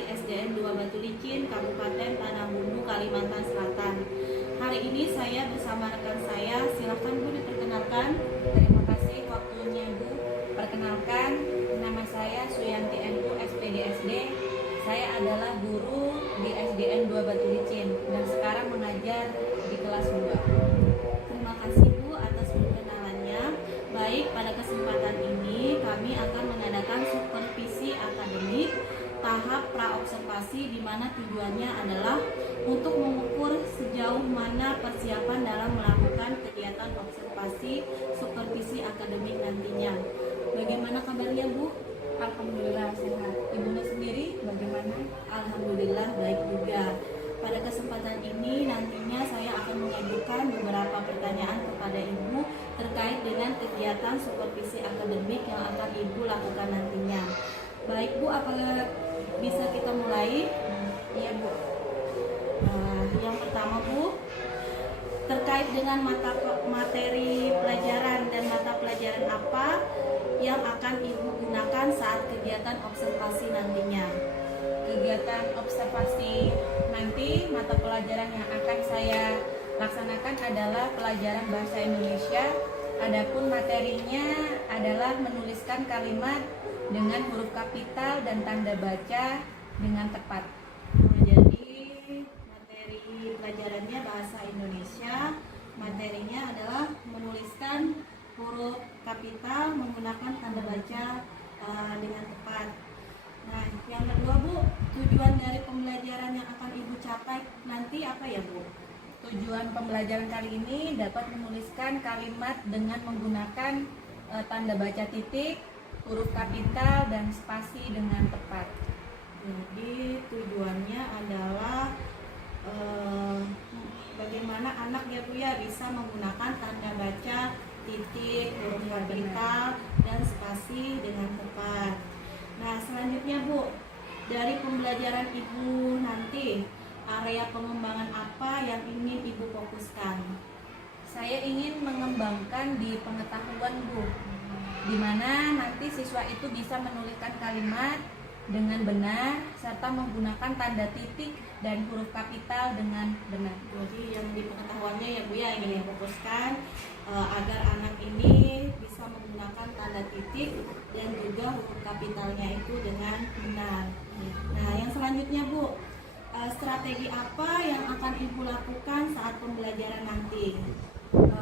dari SDN 2 Batu Licin, Kabupaten Tanah Bumbu, Kalimantan Selatan. Hari ini saya bersama rekan saya, silahkan Bu diperkenalkan. Terima kasih waktunya Bu. Perkenalkan, nama saya Suyanti NU SPDSD. Saya adalah guru di SDN 2 Batu Licin dan sekarang mengajar di kelas 2. Terima kasih Bu atas perkenalannya. Baik, pada kesempatan ini kami akan mengadakan supervisi akademik tahap praobservasi, di mana tujuannya adalah untuk mengukur sejauh mana persiapan dalam melakukan kegiatan observasi supervisi akademik nantinya. Bagaimana kabarnya Bu? Alhamdulillah sehat. Ibunya sendiri bagaimana? Alhamdulillah baik juga. Pada kesempatan ini nantinya saya akan mengajukan beberapa pertanyaan kepada Ibu terkait dengan kegiatan supervisi akademik yang akan Ibu lakukan nantinya. Baik Bu, apakah bisa kita mulai? Iya Bu. Yang pertama Bu, terkait dengan materi pelajaran dan mata pelajaran apa yang akan Ibu gunakan saat kegiatan observasi nantinya? Kegiatan observasi nanti mata pelajaran yang akan saya laksanakan adalah pelajaran bahasa Indonesia. Adapun materinya adalah menuliskan kalimat dengan huruf kapital dan tanda baca dengan tepat. Jadi materi pelajarannya bahasa Indonesia, materinya adalah menuliskan huruf kapital menggunakan tanda baca dengan tepat. Nah, yang kedua Bu, tujuan dari pembelajaran yang akan Ibu capai nanti apa ya Bu? Tujuan pembelajaran kali ini dapat menuliskan kalimat dengan menggunakan tanda baca titik, huruf kapital, dan spasi dengan tepat. Jadi tujuannya adalah bagaimana anak ya Bu ya bisa menggunakan tanda baca titik, huruf kapital, dan spasi dengan tepat. Nah, selanjutnya Bu, dari pembelajaran Ibu nanti, area pengembangan apa yang ingin Ibu fokuskan? Saya ingin mengembangkan di pengetahuan Bu, di mana nanti siswa itu bisa menuliskan kalimat dengan benar serta menggunakan tanda titik dan huruf kapital dengan benar. Jadi yang di pengetahuannya ya Bu ya ingin fokuskan agar anak ini bisa menggunakan tanda titik dan juga huruf kapitalnya itu dengan benar. Nah, yang selanjutnya Bu, strategi apa yang akan Ibu lakukan saat pembelajaran nanti?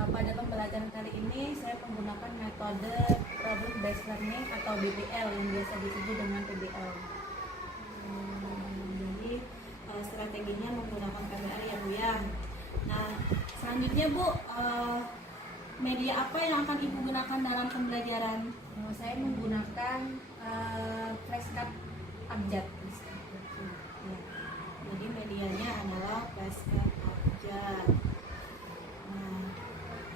Pada pembelajaran kali ini saya menggunakan metode problem based learning atau BPL yang biasa disebut dengan PBL. Jadi strateginya menggunakan PBL ya Bu ya. Nah, selanjutnya Bu, media apa yang akan Ibu gunakan dalam pembelajaran? Saya menggunakan flashcard abjad. Ya. Jadi medianya adalah flashcard abjad. Nah,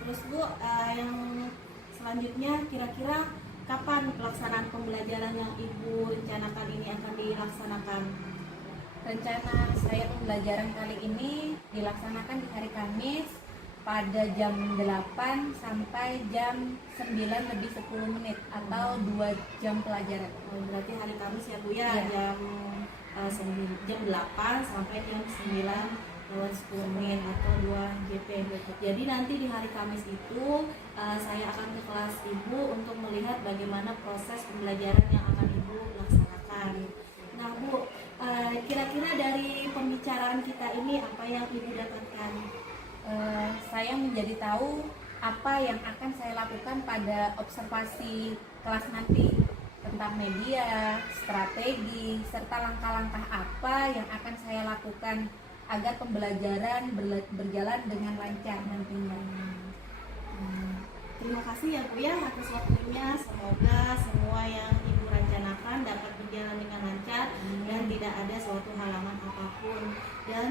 terus Bu, yang selanjutnya kira-kira kapan pelaksanaan pembelajaran yang Ibu rencanakan ini akan dilaksanakan? Rencana saya pembelajaran kali ini dilaksanakan di hari Kamis pada jam 8 sampai jam 9 lebih 10 menit atau 2 jam pelajaran. Berarti hari Kamis ya Bu ya, Ya. jam 8 sampai jam 9 lewat 10 menit atau 2 GP. Jadi nanti di hari Kamis itu saya akan ke kelas Ibu untuk melihat bagaimana proses pembelajaran yang akan Ibu laksanakan. Nah Bu, kira-kira dari pembicaraan kita ini apa yang Ibu dapatkan? Saya menjadi tahu apa yang akan saya lakukan pada observasi kelas nanti tentang media, strategi, serta langkah-langkah apa yang akan saya lakukan agar pembelajaran berjalan dengan lancar nantinya. Terima kasih ya Bu ya atas waktunya. Semoga semua yang Ibu rencanakan dapat berjalan dengan lancar dan tidak ada suatu halangan apapun. Dan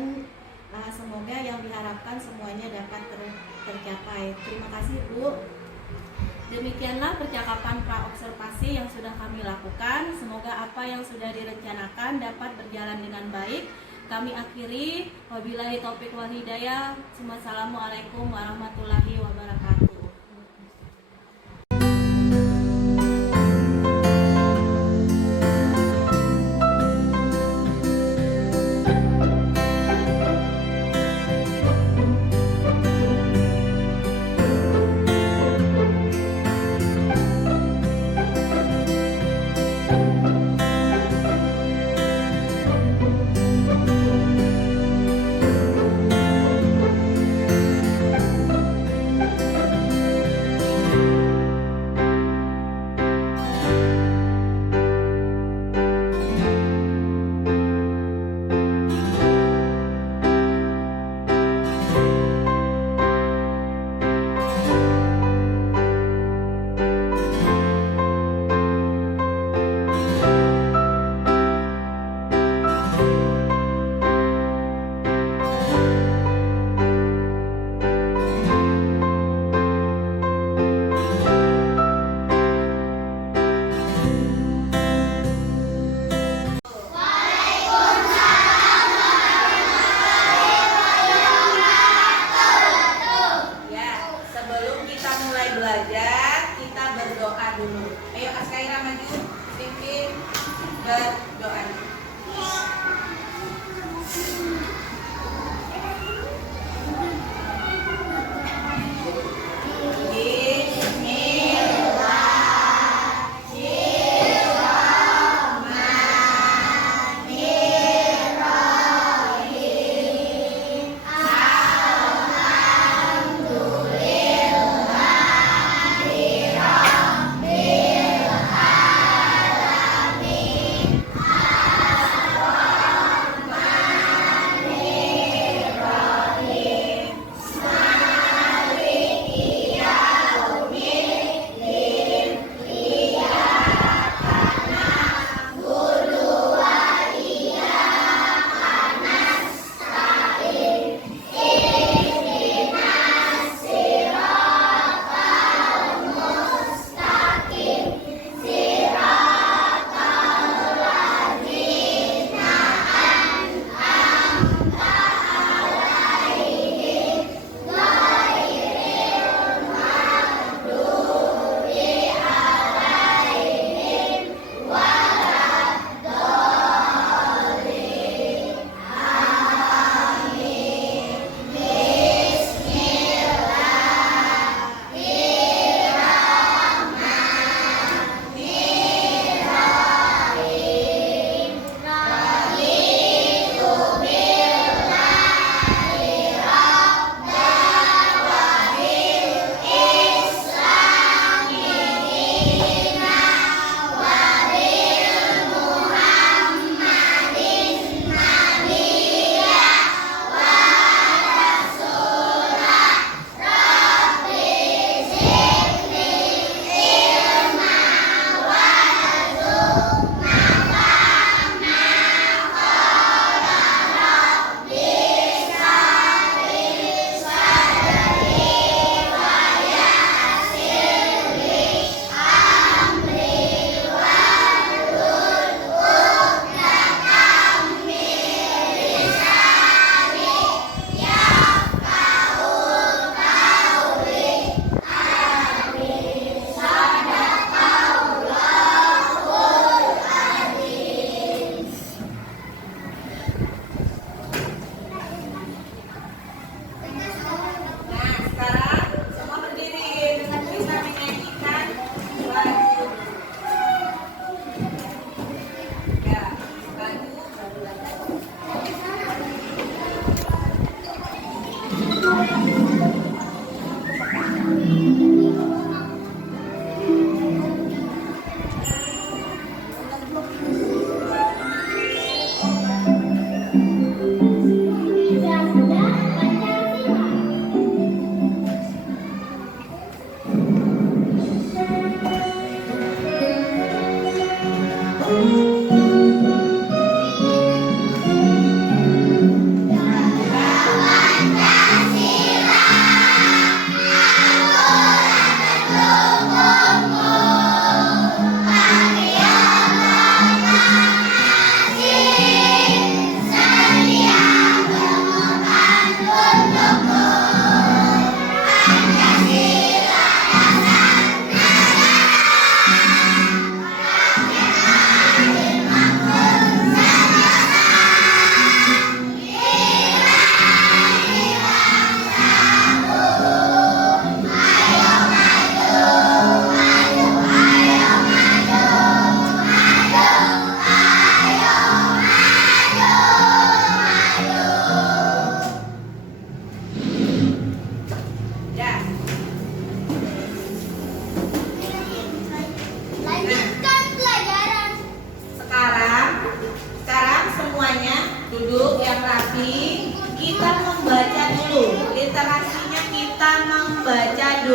semoga yang diharapkan semuanya dapat tercapai. Terima kasih Bu. Demikianlah percakapan praobservasi yang sudah kami lakukan. Semoga apa yang sudah direncanakan dapat berjalan dengan baik. Kami akhiri. Wabillahi taufiq wal hidayah. Wassalamualaikum warahmatullahi wabarakatuh.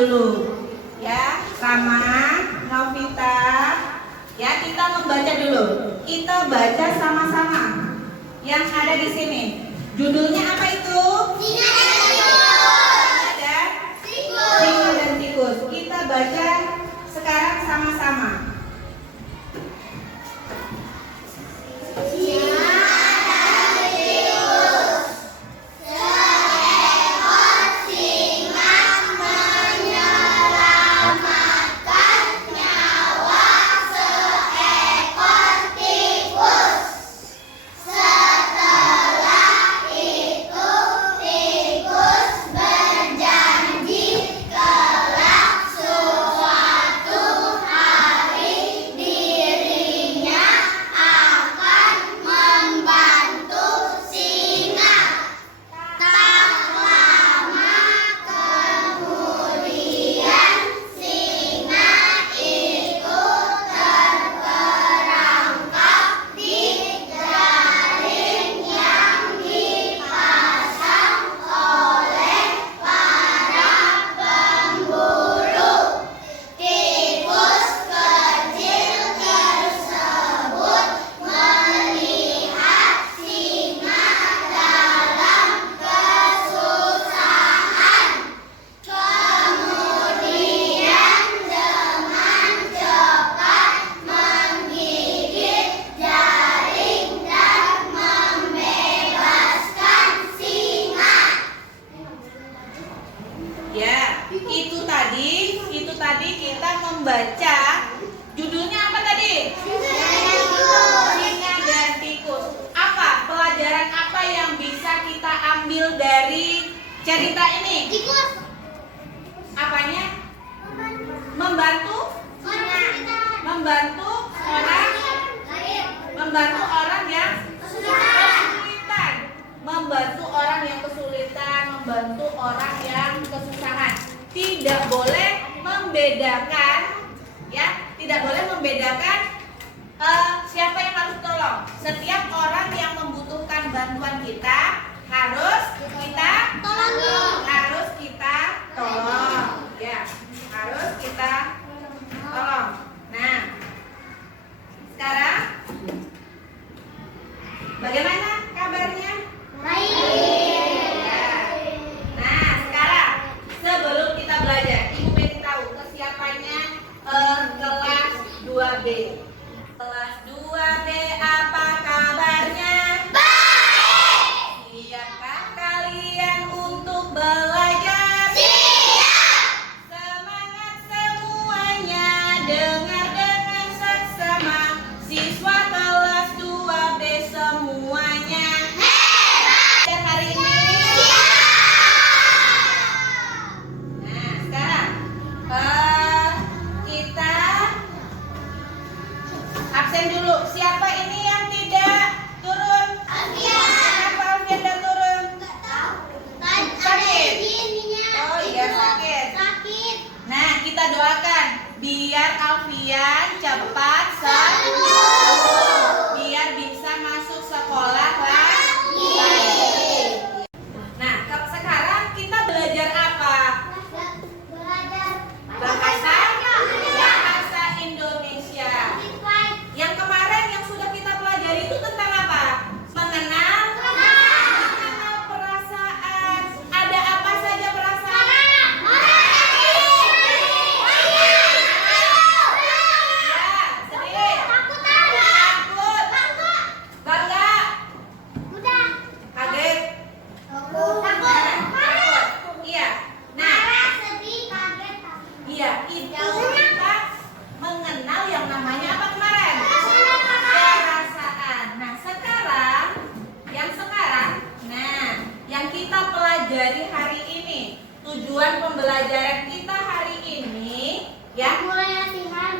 dulu. Ya, Rama, Novita. Ya, kita membaca dulu. Kita baca sama-sama. Yang ada di sini. Judulnya apa itu? Singa dan tikus. Singa dan tikus. Kita baca sekarang sama-sama. Itu tadi kita membaca judulnya apa tadi? Singa dan tikus. Apa pelajaran apa yang bisa kita ambil dari cerita ini? Tikus. Apanya? Membantu orang yang kesulitan, membantu orang yang kesusahan. Tidak boleh membedakan, ya, tidak boleh membedakan siapa yang harus tolong. Setiap orang yang membutuhkan bantuan kita harus kita tolong, ya, harus kita tolong. Nah, sekarang bagaimana kabarnya? Nah, sekarang sebelum kita belajar, Ibu pengen tahu kesiapannya kelas 2B. Kelas 2B apa kabarnya? Baik. Siapkah kalian untuk belajar? Siap. Semangat semuanya, dengar dengan seksama. Siswa kelas 2B semuanya. Hebat. Hari ini. Nah, sekarang kita absen dulu. Siapa ini yang tidak turun? Kenapa Alfian tidak turun? Sakit. Oh iya, sakit. Nah, kita doakan biar Alfian cepat sembuh, biar bisa masuk sekolah lagi. Nah, sekarang kita belajar apa? Bahasa Indonesia. Yang kemarin yang sudah kita pelajari itu tentang apa? Mengenal perasaan. Ada apa saja perasaan? Ya, sedih, takut, bangga, kaget, takut. Iya. Nah, iya, itu kita mengenal yang namanya apa kemarin? Perasaan. Nah, yang kita pelajari hari ini, tujuan pembelajaran kita hari ini, ya,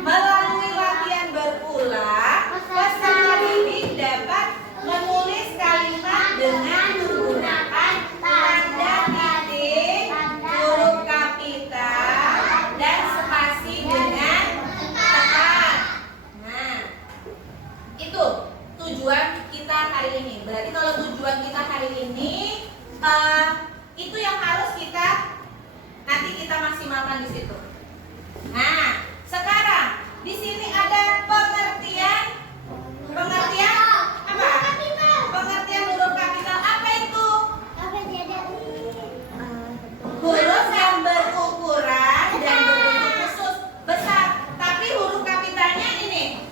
melalui latihan berulang, peserta didik dapat menulis kalimat dengan menggunakan tanda titik, huruf kapital, dan spasi dengan tepat. Nah, itu tujuan kita hari ini. Berarti kalau tujuan kita hari ini itu yang harus kita Nanti kita maksimalkan di situ. Nah, sekarang di sini ada pengertian apa? Pengertian huruf kapital apa itu? Huruf yang berukuran dan berbentuk khusus besar. Tapi huruf kapitalnya ini.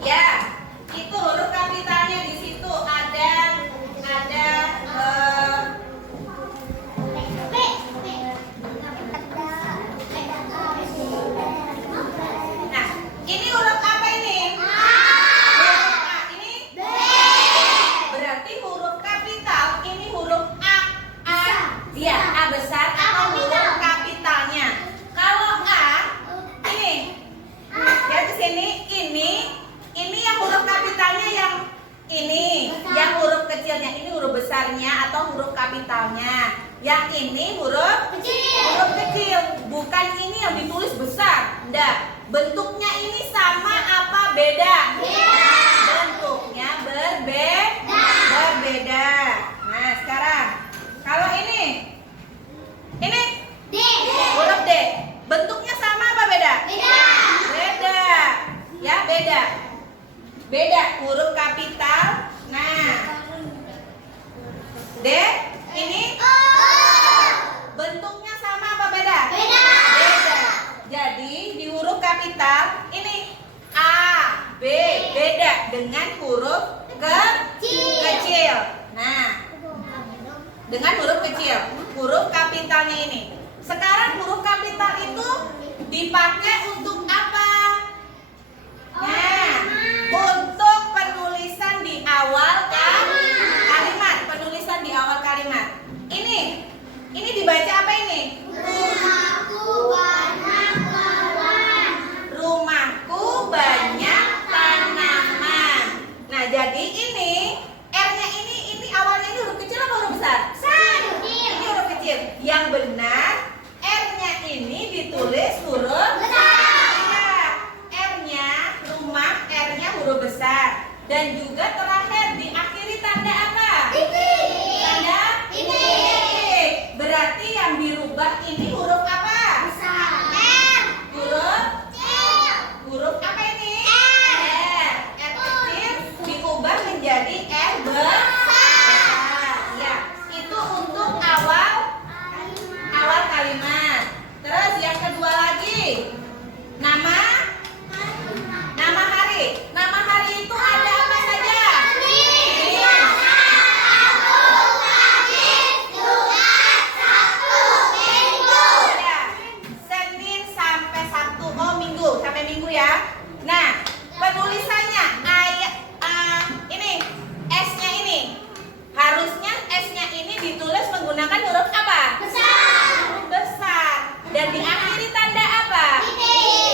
Ya, itu huruf kapitalnya di situ ada nah, ini huruf apa ini? Huruf A. Ini berarti huruf kapital. Ini huruf A. Iya, A besar atau huruf kapitalnya. Kalau A ini ya di sini ini yang huruf kapitalnya yang ini, yang huruf kecilnya ini huruf besarnya atau huruf kapitalnya. Yang ini huruf kecil, bukan ini yang ditulis besar. Enggak. Bentuknya ini sama apa beda? Bentuknya berbeda. Nah, sekarang kalau ini huruf D. Bentuknya sama apa beda? Beda. Ya, beda huruf kapital. Nah, D ini bentuknya sama apa beda? Beda. Jadi di huruf kapital ini A, B beda dengan huruf kecil. Nah, dengan huruf kecil, huruf kapitalnya ini. Sekarang huruf kapital itu dipakai untuk apa? Nah, untuk penulisan di awal kalimat. Penulisan di awal kalimat. Ini dibaca apa ini? Rumahku banyak tanaman. Nah, jadi ini R-nya ini awalnya ini huruf kecil apa huruf besar? Ini huruf kecil. Yang benar R-nya ini ditulis huruf besar. R-nya rumah, R-nya huruf besar. Dan juga terakhir diakhiri tanda apa? Tanda titik. Berarti yang dirubah ini huruf apa? Huruf apa ini? R. R kecil diubah menjadi R besar. Ya, itu untuk awal kalimat. Terus yang kedua lagi, nama hari. Nama hari itu ada apa saja? Senin sampai Sabtu. Oh, Minggu sampai Minggu ya. Nah, penulisannya ini S-nya ini. Harusnya S-nya ini ditulis menggunakan huruf apa? Huruf besar. Dan diakhiri tanda apa?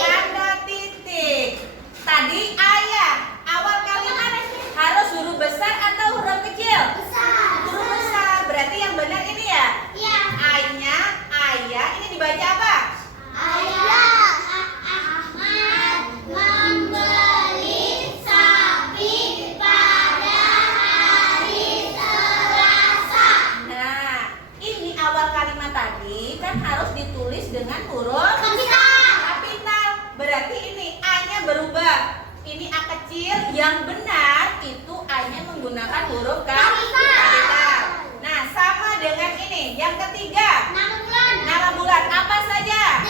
Tanda titik. Tadi ayah, awal kalimat harus huruf besar atau huruf kecil? Huruf besar. Berarti yang benar ini ya? I-nya, ayah, ini dibaca apa? Nah, ini awal kalimat tadi kan harus ditulis dengan huruf kapital. Berarti ini A-nya berubah. Ini A kecil, yang benar itu A-nya menggunakan huruf kapital. Nah, sama dengan ini. Yang ketiga, nama bulan apa saja?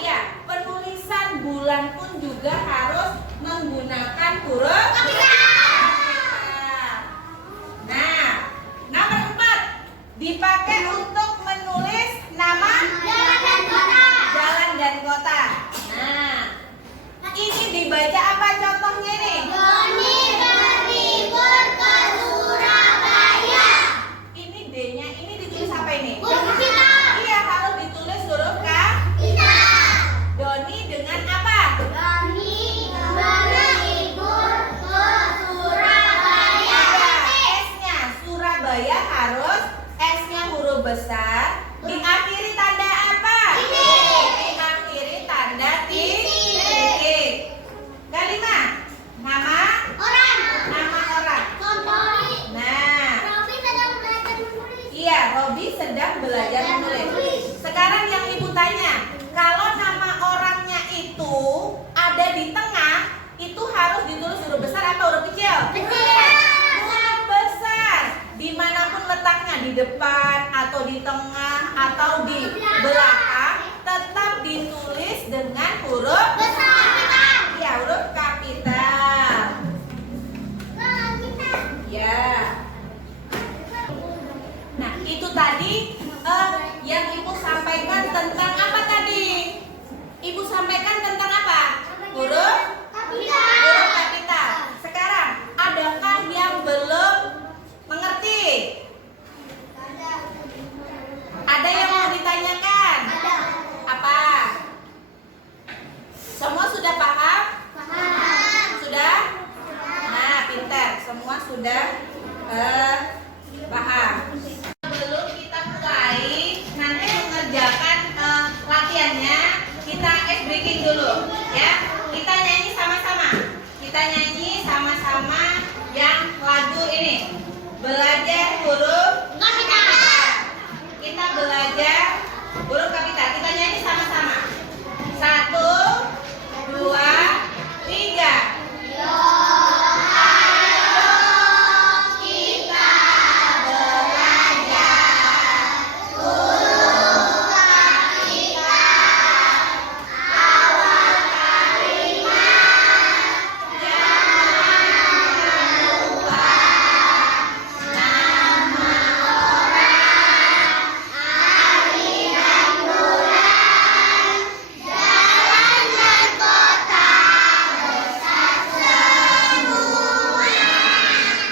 Iya, penulisan bulan pun juga harus menggunakan huruf kapital. Nah, nomor 4 dipakai untuk menulis nama jalan dan kota. Nah, ini dibaca apa contohnya nih? Ini D-nya ini ditulis apa ini? Iya, harus ditulis huruf K. Doni dengan apa? S-nya Surabaya harus S-nya huruf besar, diakhiri tanda depan atau di tengah atau di belakang tetap ditulis dengan huruf besar. Ya, huruf kapital. Ya. Nah, itu tadi yang Ibu sampaikan tentang apa tadi? Ibu sampaikan tentang apa? Huruf kapital. Sekarang, adakah yang belum mengerti? Ada yang mau ditanyakan? Apa? Semua sudah paham? Sudah? Nah, pintar. Semua sudah paham. Sebelum kita mulai nanti mengerjakan latihannya, kita ice breaking dulu, ya. Kita nyanyi sama-sama. Kita nyanyi sama-sama yang lagu ini. Belajar huruf kapital. Kita belajar huruf kapital. Kita nyanyi sama-sama. 1, 2, 3.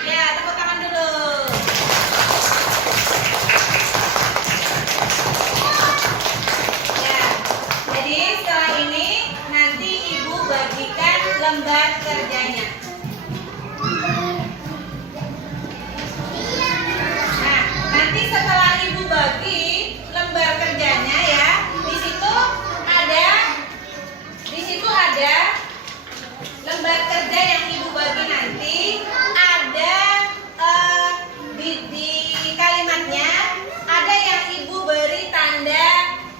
Ya, tepuk tangan dulu. Ya, jadi setelah ini nanti Ibu bagikan lembar kerjanya. Nah, nanti setelah Ibu bagi lembar kerjanya ya, di situ ada lembar kerja yang Ibu bagi nanti ada di kalimatnya ada yang Ibu beri tanda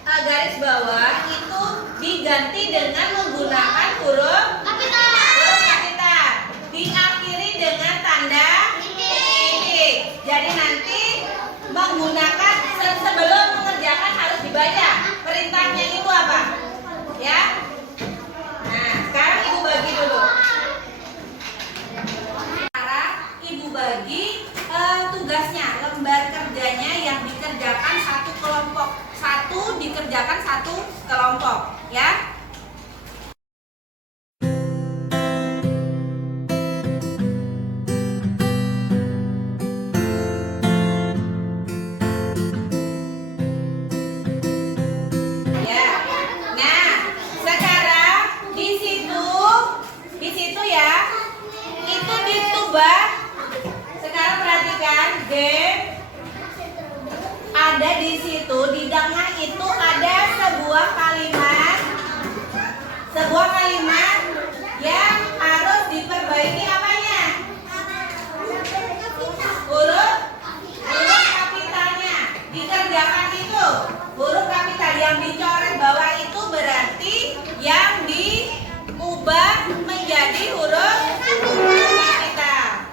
garis bawah itu diganti dengan menggunakan huruf kapital. Diakhiri dengan tanda titik. Jadi nanti menggunakan sebelum mengerjakan harus dibaca perintahnya itu apa? Ya. Nah, sekarang Ibu bagi dulu. Sekarang Ibu bagi tugasnya, lembar kerjanya yang dikerjakan satu kelompok. Dikerjakan satu kelompok, ya. Ya. Nah, sekarang di situ ya. Itu ditubah. Sekarang perhatikan, ada di situ, di tengah itu ada sebuah kalimat yang harus diperbaiki apanya? Huruf kapitalnya. Dikerjakan itu huruf kapital yang dicoret bawah itu berarti yang diubah menjadi huruf kapital.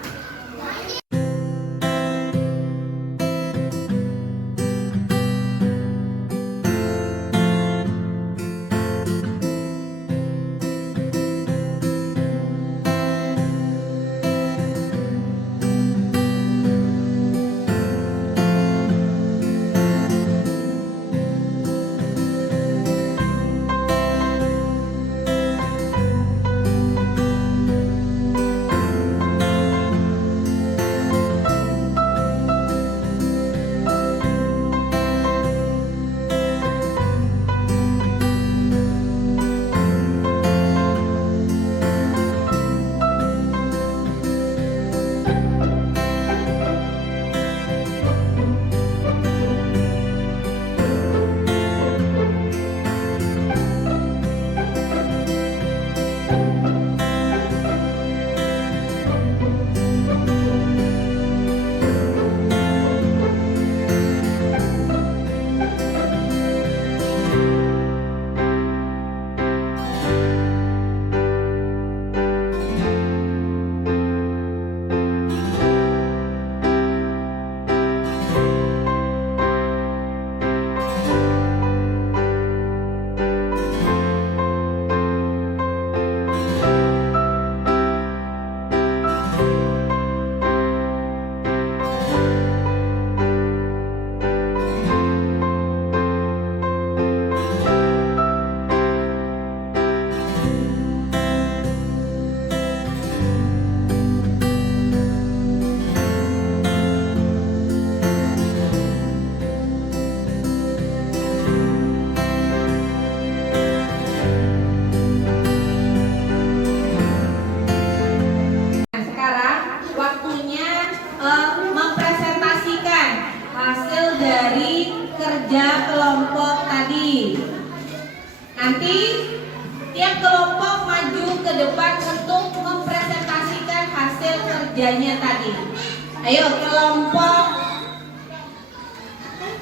Ayo kelompok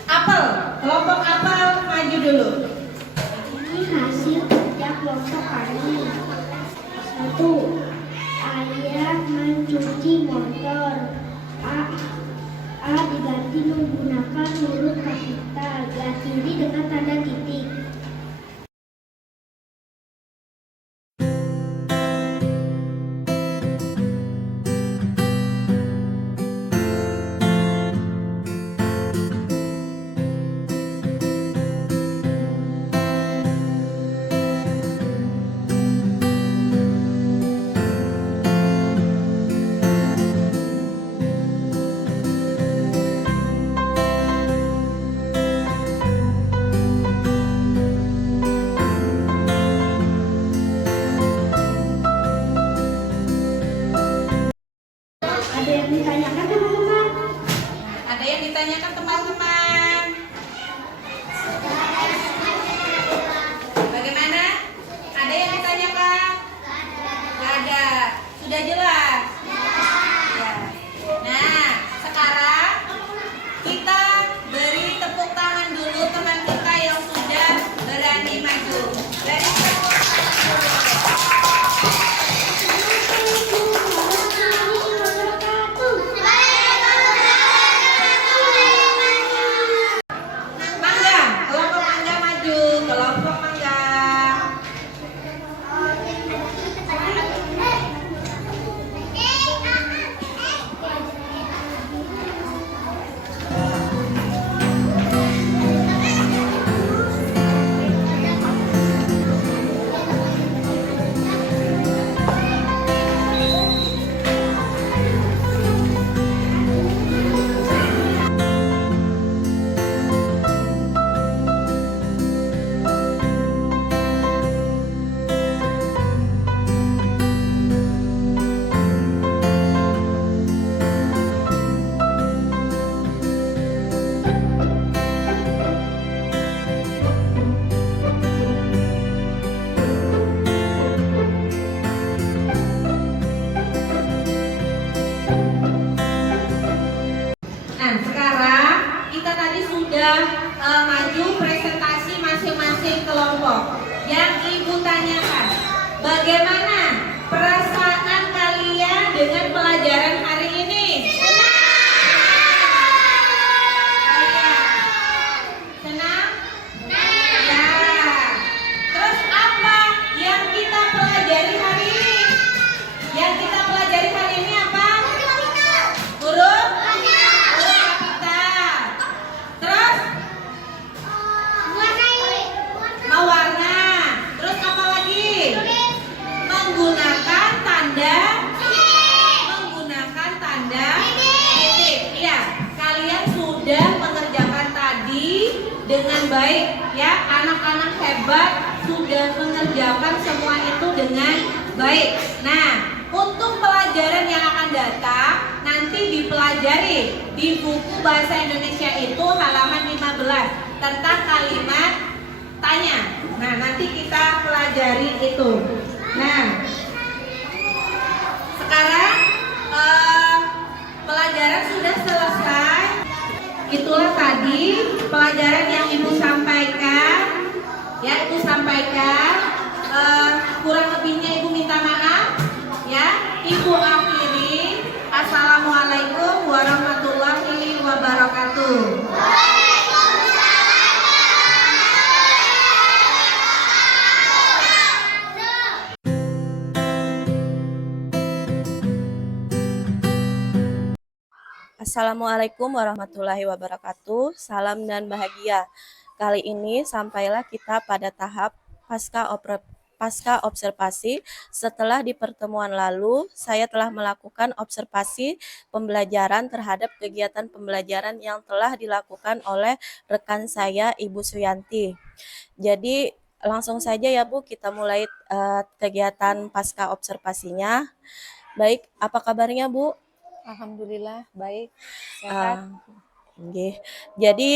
apel. Kelompok apel maju dulu. Ini hasil kerja kelompok kami. 1. Ayah mencuci motor. A diganti menggunakan huruf kapital. Diakhiri dengan tanda titik. Ada yang ditanyakan teman-teman? Ada yang ditanyakan teman-teman? Bagaimana? Ada yang ditanyakan? Gak ada. Sudah jelas? Ya. Nah, sekarang kita beri tepuk tangan dulu teman kita yang sudah berani maju. Dari tepuk tangan dulu. Mangga, kelompok mangga maju, kelompok mangga. Nah, sekarang kita tadi sudah maju presentasi masing-masing kelompok. Yang Ibu tanyakan, bagaimana perasaan kalian dengan pelajaran hari ini? Senang? Ya. Terus apa yang kita pelajari hari ini? Yang kita pelajari hari ini apa? Huruf kapital. Terus mewarna. Terus apa lagi? Menggunakan tanda titik. Iya, kalian sudah mengerjakan tadi dengan baik ya. Anak-anak hebat sudah mengerjakan semua itu dengan baik. Nah, untuk pelajaran yang akan datang nanti dipelajari di buku Bahasa Indonesia itu halaman 15 tentang kalimat tanya. Nah, nanti kita pelajari itu. Nah, sekarang pelajaran sudah selesai. Itulah tadi pelajaran yang Ibu sampaikan. Ya, Ibu sampaikan. Kurang lebihnya Ibu minta maaf. Ya, Ibu akhiri. Assalamualaikum warahmatullahi wabarakatuh. Assalamualaikum warahmatullahi wabarakatuh. Salam dan bahagia. Kali ini sampailah kita pada tahap pasca observasi. Setelah di pertemuan lalu, saya telah melakukan observasi pembelajaran terhadap kegiatan pembelajaran yang telah dilakukan oleh rekan saya, Ibu Suyanti. Jadi langsung saja ya Bu, kita mulai kegiatan pasca observasinya. Baik, apa kabarnya Bu? Alhamdulillah baik. Uh, Nggih. Jadi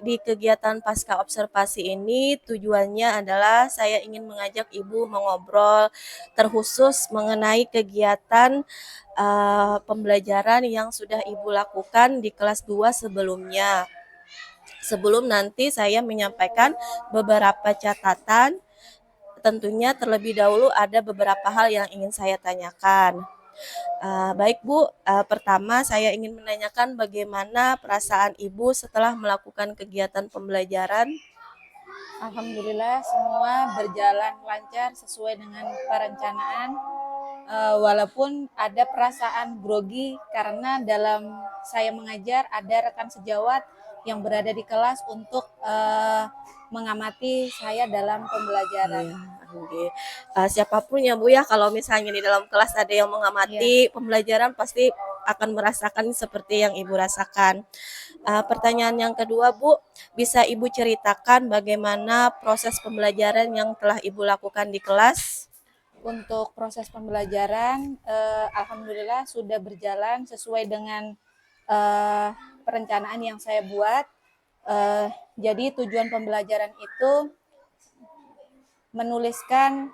di kegiatan pasca observasi ini tujuannya adalah saya ingin mengajak Ibu mengobrol terkhusus mengenai kegiatan, pembelajaran yang sudah Ibu lakukan di kelas 2 sebelumnya. Sebelum nanti saya menyampaikan beberapa catatan, tentunya terlebih dahulu ada beberapa hal yang ingin saya tanyakan. Baik Bu, pertama saya ingin menanyakan bagaimana perasaan Ibu setelah melakukan kegiatan pembelajaran? Alhamdulillah semua berjalan lancar sesuai dengan perencanaan. Walaupun ada perasaan grogi karena dalam saya mengajar ada rekan sejawat yang berada di kelas untuk mengamati saya dalam pembelajaran. Iya, nggih. Siapapun ya Bu ya, kalau misalnya di dalam kelas ada yang Iya. mengamati pembelajaran pasti akan merasakan seperti yang Ibu rasakan. Pertanyaan yang kedua Bu, bisa Ibu ceritakan bagaimana proses pembelajaran yang telah Ibu lakukan di kelas? Untuk proses pembelajaran, alhamdulillah sudah berjalan sesuai dengan perencanaan yang saya buat. Jadi tujuan pembelajaran itu menuliskan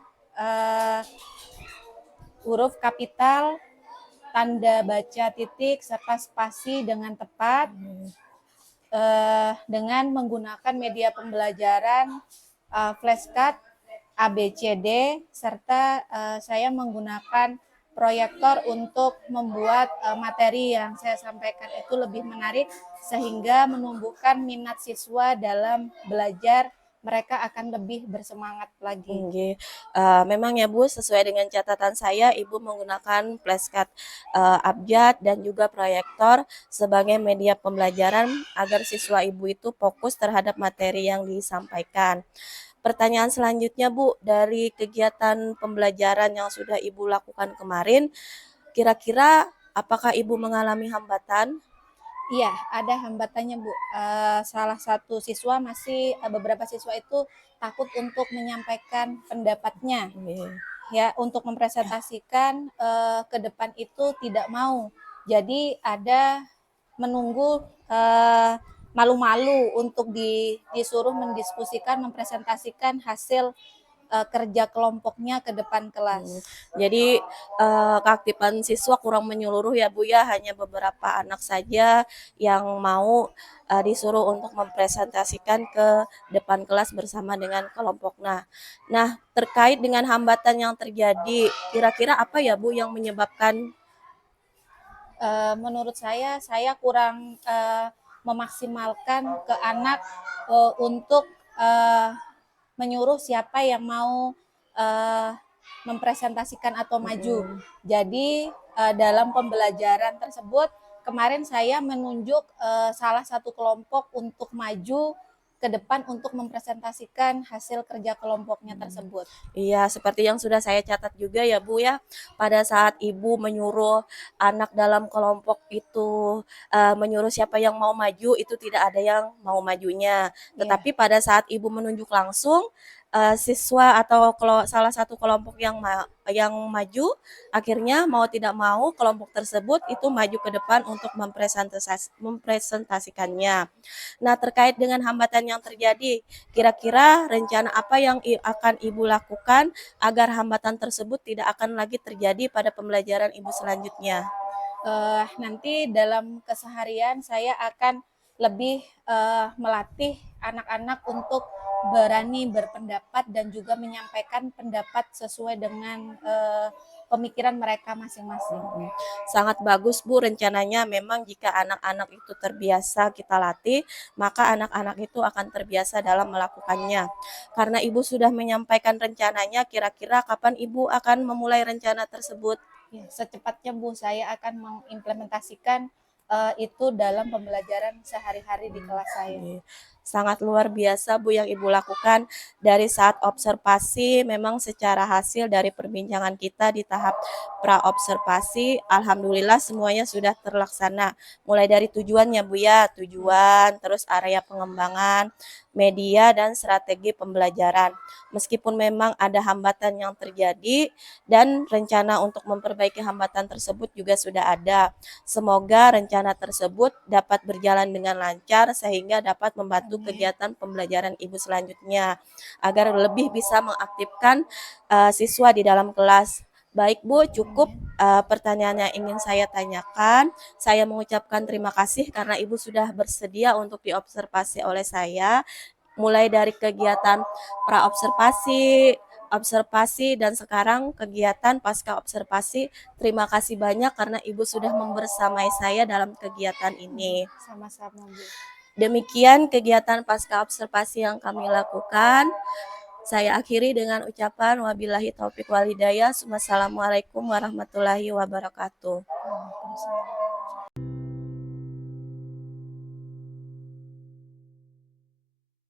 huruf kapital, tanda baca titik, serta spasi dengan tepat dengan menggunakan media pembelajaran flashcard ABCD, serta saya menggunakan proyektor untuk membuat materi yang saya sampaikan itu lebih menarik sehingga menumbuhkan minat siswa dalam belajar, mereka akan lebih bersemangat lagi. Nggih. Memang ya Bu, sesuai dengan catatan saya, Ibu menggunakan flashcard, abjad dan juga proyektor sebagai media pembelajaran agar siswa Ibu itu fokus terhadap materi yang disampaikan. Pertanyaan selanjutnya Bu, dari kegiatan pembelajaran yang sudah Ibu lakukan kemarin, kira-kira apakah Ibu mengalami hambatan? Iya, ada hambatannya Bu. Salah satu siswa beberapa siswa itu takut untuk menyampaikan pendapatnya. Nggih. Ya, untuk mempresentasikan ke depan itu tidak mau. Jadi ada menunggu malu-malu untuk disuruh mendiskusikan, mempresentasikan hasil kerja kelompoknya ke depan kelas. Jadi, keaktifan siswa kurang menyeluruh ya Bu ya, hanya beberapa anak saja yang mau, disuruh untuk mempresentasikan ke depan kelas bersama dengan kelompok. Nah, terkait dengan hambatan yang terjadi, kira-kira apa ya Bu yang menyebabkan? Menurut saya kurang memaksimalkan ke anak untuk menyuruh siapa yang mau mempresentasikan atau maju. Jadi dalam pembelajaran tersebut kemarin saya menunjuk salah satu kelompok untuk maju ke depan untuk mempresentasikan hasil kerja kelompoknya tersebut. Iya, seperti yang sudah saya catat juga ya Bu ya, pada saat Ibu menyuruh anak dalam kelompok itu, menyuruh siapa yang mau maju, itu tidak ada yang mau majunya. Iya. Tetapi pada saat Ibu menunjuk langsung, siswa atau salah satu kelompok yang maju, akhirnya mau tidak mau kelompok tersebut itu maju ke depan untuk mempresentasikannya. Nah, terkait dengan hambatan yang terjadi, kira-kira rencana apa yang akan Ibu lakukan agar hambatan tersebut tidak akan lagi terjadi pada pembelajaran Ibu selanjutnya? Nanti dalam keseharian saya akan lebih melatih anak-anak untuk berani berpendapat dan juga menyampaikan pendapat sesuai dengan pemikiran mereka masing-masing. Sangat bagus Bu rencananya, memang jika anak-anak itu terbiasa kita latih, maka anak-anak itu akan terbiasa dalam melakukannya. Karena Ibu sudah menyampaikan rencananya, kira-kira kapan Ibu akan memulai rencana tersebut? Ya, secepatnya Bu, saya akan mengimplementasikan itu dalam pembelajaran sehari-hari di kelas saya. Oke. Sangat luar biasa Bu yang Ibu lakukan dari saat observasi. Memang secara hasil dari perbincangan kita di tahap pra-observasi, alhamdulillah semuanya sudah terlaksana. Mulai dari tujuannya Bu ya, tujuan, terus area pengembangan, media, dan strategi pembelajaran. Meskipun memang ada hambatan yang terjadi dan rencana untuk memperbaiki hambatan tersebut juga sudah ada. Semoga rencana tersebut dapat berjalan dengan lancar sehingga dapat membantu kegiatan pembelajaran Ibu selanjutnya agar lebih bisa mengaktifkan siswa di dalam kelas. Baik Bu, cukup pertanyaan yang ingin saya tanyakan. Saya mengucapkan terima kasih karena Ibu sudah bersedia untuk diobservasi oleh saya, mulai dari kegiatan pra-observasi, observasi, dan sekarang kegiatan pasca observasi. Terima kasih banyak karena Ibu sudah membersamai saya dalam kegiatan ini. Sama-sama Bu. Demikian kegiatan pasca observasi yang kami lakukan. Saya akhiri dengan ucapan wabillahi taufik walhidayah. Wassalamualaikum warahmatullahi wabarakatuh. Waalaikumsalam.